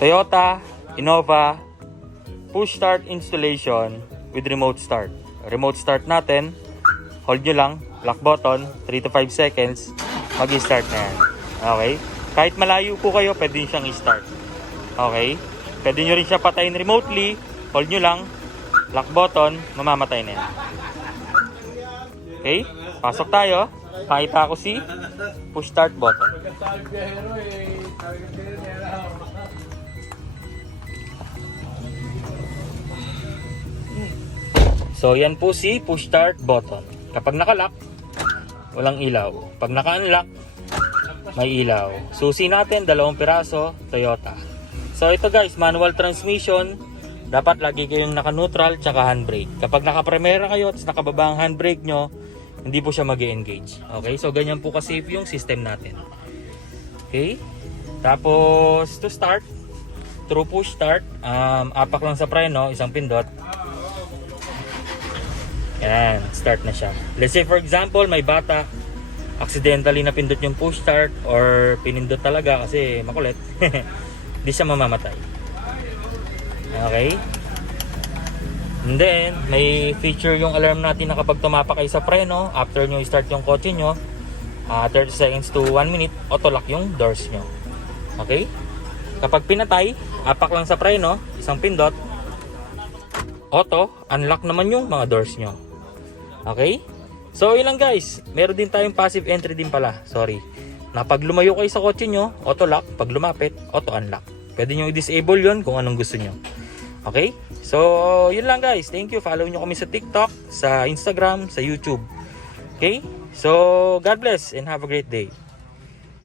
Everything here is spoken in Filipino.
Toyota Innova push start installation with remote start. Remote start natin, hold nyo lang, lock button, 3 to 5 seconds, mag-start na yan. Okay? Kahit malayo po kayo, pwede nyo siyang i-start. Okay? Pwede nyo rin siya patayin remotely, hold nyo lang, lock button, mamamatay na yan. Okay? Pasok tayo. Pakita ko si push start button. So, yan po si push start button. Kapag naka-lock, walang ilaw. Pag naka-unlock, may ilaw. Susi natin, 2 piraso, Toyota. So, ito guys, manual transmission. Dapat lagi kayong naka-neutral tsaka handbrake. Kapag naka-primera kayo at nakababa ang handbrake nyo, hindi po siya mag-engage. Okay, so ganyan po ka-safe yung system natin. Okay, tapos to start, through push start, apak lang sa preno, isang pindot. Yan, start na siya. Let's say for example, may bata, accidentally napindot yung push start or pinindot talaga kasi makulit, hindi siya mamamatay. Okay. And then, may feature yung alarm natin na kapag tumapak kayo sa preno, after nyo i-start yung kotse nyo, 30 seconds to 1 minute, auto-lock yung doors nyo. Okay? Kapag pinatay, apak lang sa preno, isang pindot, auto, unlock naman yung mga doors nyo. Okay? So, yun lang guys. Meron din tayong passive entry din pala. Sorry. Na pag lumayo kayo sa kotse nyo, auto-lock. Pag lumapit, auto-unlock. Pwede nyo i-disable yun kung anong gusto nyo. Okay? So, yun lang guys. Thank you. Follow nyo kami sa TikTok, sa Instagram, sa YouTube. Okay? So, God bless and have a great day.